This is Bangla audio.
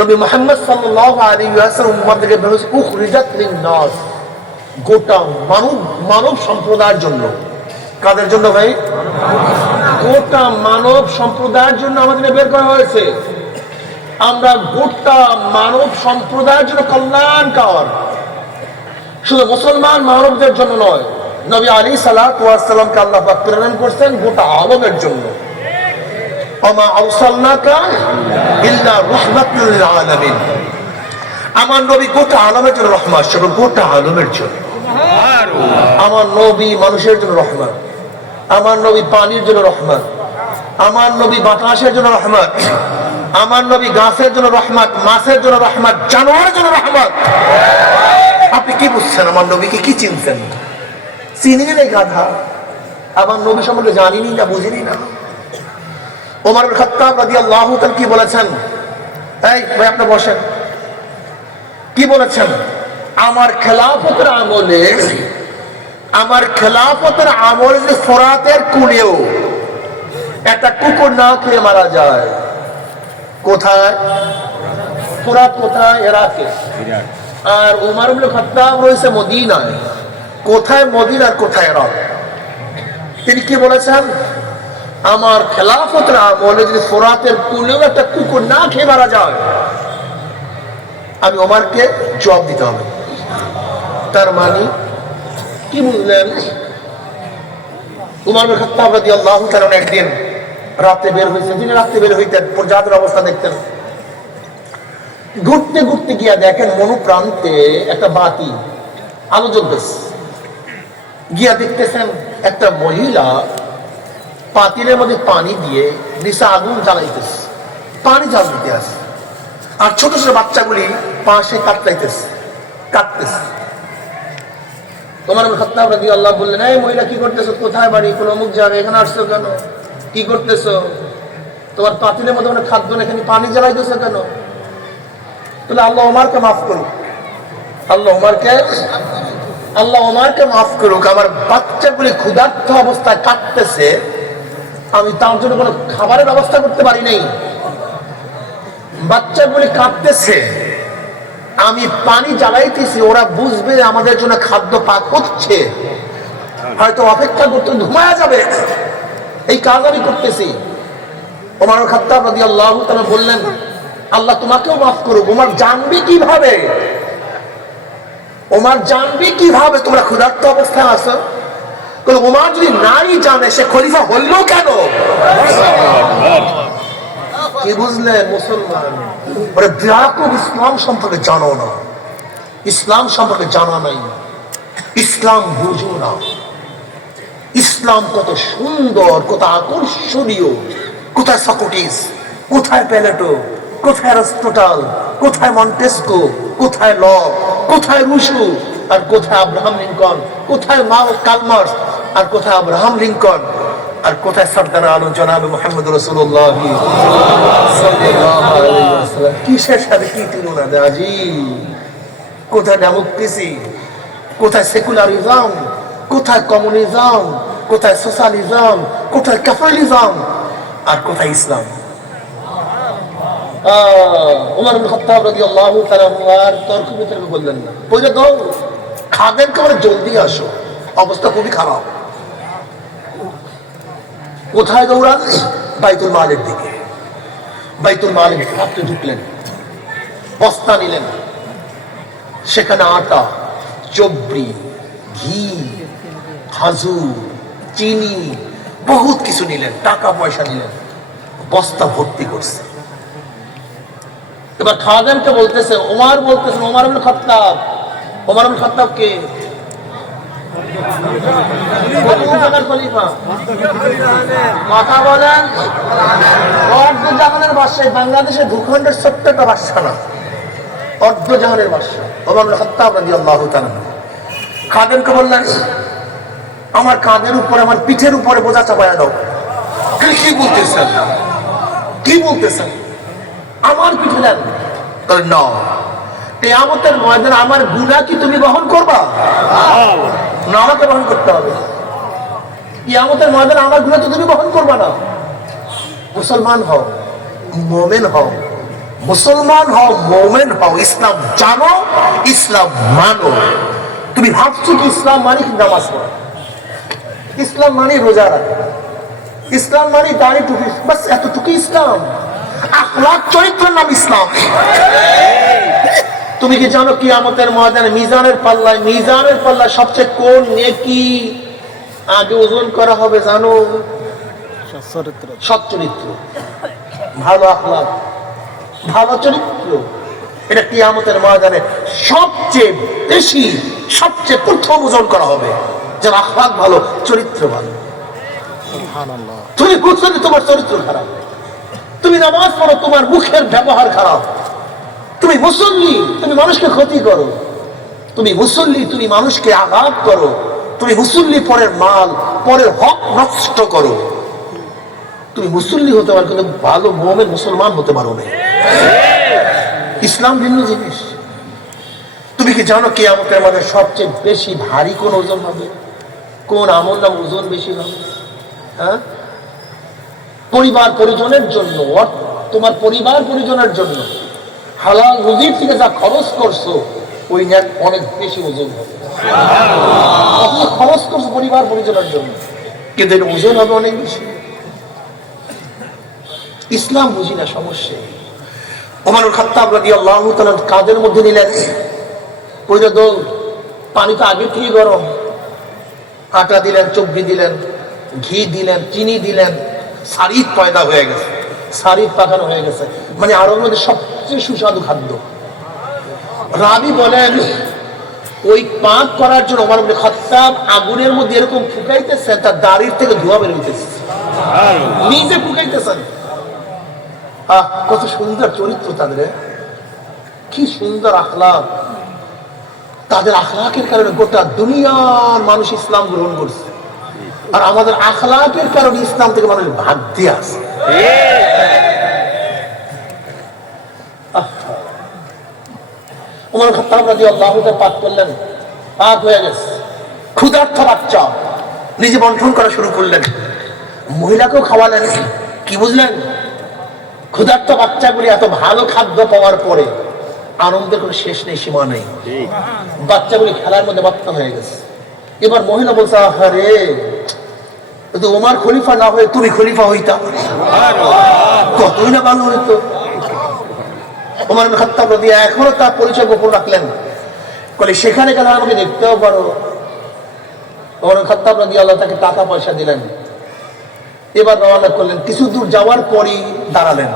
নবী মুহাম্মদ সাল্লাল্লাহু আলাইহি ওয়াসাল্লাম উম্মতকে বলেছে উখরিজাত লিন-নাস, গোটা মানব সম্প্রদায়ের জন্য। কাদের জন্য ভাই? গোটা মানব সম্প্রদায়ের জন্য আমাদের বের করা হয়েছে। আমরা গোটা মানব সম্প্রদায়ের জন্য কল্যাণকর, শুধু মুসলমান মানবদের জন্য নয়। নবী আলাইহিস সালাতু ওয়াস সালামকে আল্লাহ পাক প্রেরণ করেছেন গোটা আলমের জন্য। ওমা আরসালনাকা ইল্লা রাহমাতাল লিল আলামিন। আমার নবী গোটা আলমের জন্য রহমত, শুধু গোটা আলমের জন্য। আমার নবী মানুষের জন্য রহমত, আমার নবী পানির জন্য রহমত, আমার নবী বাতাসের জন্য রহমত, আমার নবী গাছের জন্য রহমত, মাছের জন্য রহমত, জানোয়ারের জন্য রহমত। আপনি কি বুঝছেন? আমার নবীকে কি চিনছেন? চিনিনি না গাধা। আমার নবী সম্পর্কে জানিনি না, বুঝিনি না। ওমর ইবনে খাত্তাব রাদিয়াল্লাহু তাআলা কি বলেছেন? এই ভাই আপনি বসেন। কি বলেছেন? আমার খেলাফতের আমলে যে ফোরাতের কুলেও একটা কুকুর না খেয়ে মারা যায়। কোথায়? ফোরাত কোথায়? ইরাকে। আর ওমর ইবনে খাত্তাব রয়েছে মদিনায়। কোথায় মদিনা আর কোথায় ইরাক? তিনি কি বলেছেন? আমার খেলাফতের আমলে যদি ফোরাতের কুলেও একটা কুকুর না খেয়ে মারা যায়, আমি ওমরকে জবাব দিতে হবে। তার মানে কি বুঝলেন? ওমর ইবনে খাত্তাব রাদিয়াল্লাহু তাআলা একদিন রাতে বের হয়েছেন। তিনি রাতে বের হইতেন, পর্যাতের অবস্থা দেখতেন। ঘুরতে ঘুরতে গিয়া দেখেন মনুপ্রান্তে একটা বাতি আলো জ্বলতেছে। গিয়া দেখতেছেন একটা মহিলা পাতিলের মধ্যে পানি দিয়ে নিচে আগুন জ্বালাইতেছে, পানি জ্বাল দিতে আছে। আর ছোট ছোট বাচ্চাগুলি পাশে কাটতেছে। ওমর ইবনে খাত্তাব রাদিয়াল্লাহু বললেন, এই মহিলা কি করতেছো? কোথায় বাড়ি? কোন অমুক জায়গায়। এখানে আসছো কেন? কি করতেছো? তোমার পাতিলের মধ্যে অনেক খাদ্য, এখানে পানি জ্বালাইতেছো কেন? তাহলে আল্লাহ ওমরকে মাফ করুক, আল্লাহ ওমরকে মাফ করুক। আমার বাচ্চাগুলি ক্ষুধার্ত অবস্থায় কাটতেছে, আমি তার জন্য কোনো খাবারের ব্যবস্থা করতে পারি নাই। বাচ্চাগুলি কাঁদতেছে, আমি পানি জ্বালাইতেছি, ওরা বুঝবে আমাদের জন্য খাদ্য পাক হচ্ছে, হয়তো অপেক্ষা করতে ঘুমায়া যাবে, এই কাজ আমি করতেছি। ওমর ইবনে খাত্তাব রাদিয়াল্লাহু তাআলা বললেন, আল্লাহ তোমাকেও মাফ করুক। ওমর জানবে কিভাবে তোমরা ক্ষুধার্ত অবস্থায় আছো? ওমর যদি নাই জানে, সে খলিফা হইল কেন? কি বুঝলেন মুসলমান? ওরা বিরাকুব ইসলাম সম্পর্কে জানো না, ইসলাম সম্পর্কে জানা নাই, ইসলাম বুঝো না। ইসলাম কত সুন্দর, কত আকর্ষণীয়। কোথায় সক্রেটিস, কোথায় প্লেটো, কোথায় অ্যারিস্টটল, কোথায় মন্টেস্কো, কোথায় লক, কোথায় রুশো, আর কোথায় আব্রাহাম লিঙ্কন, কোথায় কার্ল মার্কস, আর কোথায় আব্রাহাম লিঙ্কন, আর কোথায় সরদার আলম জনাব মুহাম্মদ রাসূলুল্লাহ সাল্লাল্লাহু আলাইহি ওয়াসাল্লাম। কিসের সাথে কি তুলনা দাজি? কোথায় ডেমোক্রেসি, কোথায় সেকুলারিজম, কোথায় কমিউনিজম, কোথায় সোশ্যালিজম, কোথায় ক্যাপিটালিজম, আর কোথায় ইসলাম? ওমর ইবনে খাত্তাব রাদিয়াল্লাহু তাআলা আর তর্ক বিতর্ক বললেন না, বলে দাও খাদেন করে জলদি আসো, অবস্থা খুবই খারাপ। কোথায় দৌড়ান? বাইতুল মালের দিকে। বাইতুল মালের হাতে ঢুকলেন, বস্তা নিলেন, সেখানে আটা, চবরি, ঘি, খাজুর, চিনি, বহুত কিছু নিলেন, টাকা পয়সা নিলেন, বস্তা ভর্তি করছে। এবার খাদেনকে বলতেছে, ওমর বলতেছেন, ওমর ইবনে খাত্তাব। ওমর ইবনে খাত্তাব কে? কথা বলেন। অর্ধজাহানের বাদশাহ, বাংলাদেশের ভূখণ্ডের ছোট্ট একটা বাদশাহ না, অর্ধজাহানের বাদশাহ ওমর ইবনে খাত্তাব রাদিয়াল্লাহু তাআলা। খাদেমকে বললেন, আমার কাঁধের উপরে, আমার পিঠের উপরে বোঝা চাপায়া দাও। কি বলতেছেন? আমার পিঠে দেন? না, কিয়ামতের ময়দানে আমার গুনাহ কি তুমি বহন করবা? না, আমাকে বহন করতে হবে। কিয়ামতের ময়দানে আমার গুনাহ তো তুমি বহন করবা না। মুসলমান হও, মুমিন হও, মুসলমান হও, মুমিন হও, ইসলাম জানো, ইসলাম মানো। তুমি ভাবছো কি ইসলাম মানে কি নামাজ পড়া, ইসলাম মানে রোজা রাখা, ইসলাম মানে দাড়ি টুপি, বাস এতটুকু ইসলাম? আখলাক চরিত্রের নাম ইসলাম। তুমি কি জানো কিয়ামতের ময়দানে মিজানের পাল্লায় সবচেয়ে কোন নেকি আগে ওজন করা হবে জানো? সৎ চরিত্র, ভালো আখলাক, ভালো চরিত্র। এটা কিয়ামতের ময়দানে সবচেয়ে বেশি, সবচেয়ে প্রথম ওজন করা হবে যার আখলাক ভালো, চরিত্র ভালো। তুমি বুঝছো যে তোমার চরিত্র খারাপ, তুমি নামাজ পড়ো, তোমার মুখের ব্যবহার খারাপ, তুমি মুসল্লি, তুমি মানুষকে ক্ষতি করো, তুমি মুসল্লি, তুমি মানুষকে আঘাত করো, তুমি মুসল্লি, পরের মাল, পরের হক নষ্ট করো। তুমি মুসল্লি হতে পারো কিন্তু ভালো মুমিন মুসলমান হতে পারো না। ইসলাম ভিন্ন জিনিস। তুমি কি জানো কিয়ামতের মধ্যে সবচেয়ে বেশি ভারী কোন ওজন হবে, কোন আমল নাম ওজন বেশি হবে? হ্যাঁ, পরিবার পরিজনের জন্য, তোমার পরিবার পরিজনের জন্য হালাল রুজির থেকে যা খরচ করছো ওই নেট অনেক বেশি ওজন হবে। খরচ করছো পরিবার পরিজনের জন্য, কিন্তু এর ওজন হবে অনেক বেশি। ইসলাম বুঝি না, সমস্যা। ওমর খাত্তাব রাদিয়াল্লাহু তাআলা কাঁধের মধ্যে নিলেন, পয়লা দোল, পানি তো আগে থেকে গরম, আটা দিলেন, চব্বি দিলেন, ঘি দিলেন, চিনি দিলেন, সারিদ পয়দা হয়ে গেছে, সারিদ পাকানো হয়ে গেছে, মানে আরবের মধ্যে সবচেয়ে সুস্বাদু খাদ্য। রাবি বলেন ওই পাক করার জন্য ওমর ইবনে খাত্তাব আগুনের মধ্যে এরকম ফুকাইতেছেন, তার দাড়ির থেকে ধোঁয়া বের হইতেছে, নিজে ফুকাইতেছেন। কত সুন্দর চরিত্র তাদের, কি সুন্দর আখলাক। তাদের আখলাকের কারণে গোটা দুনিয়ার মানুষ ইসলাম গ্রহণ করছে, আর আমাদের আখলাকের কারণে ইসলাম থেকে মানুষ ভাগ দিয়ে আসে। ওমর খাত্তাব রাদিয়াল্লাহু তাআলা পাক করলেন, পাক হয়ে গেছে, ক্ষুধার্ত বাচ্চা নিজে বন্টন করা শুরু করলেন, মহিলাকেও খাওয়ালেন। কি বুঝলেন? ক্ষুধার্ত বাচ্চাগুলি এত ভালো খাদ্য পাওয়ার পরে আনন্দের কোনো শেষ নেই, সীমা নেই। বাচ্চাগুলি খেলার মধ্যে মত্ত হয়ে গেছে। এবার মহিলা বলছে, আহারে, ওমর খলিফা না হয়ে তুমি খলিফা হইতা, কতই না ভালো হইতো। ওমর ইবনে খাত্তাব রাদিয়াল্লাহু এখনো তার পরিচয় গোপন রাখলেন, বলে সেখানে গেলে আমাকে দেখতেও পারো। ওমর ইবনে খাত্তাব রাদিয়াল্লাহু তাকে টাকা পয়সা দিলেন, এবার রওনা করলেন। কিছু দূর যাওয়ার পরই দাঁড়ালেন,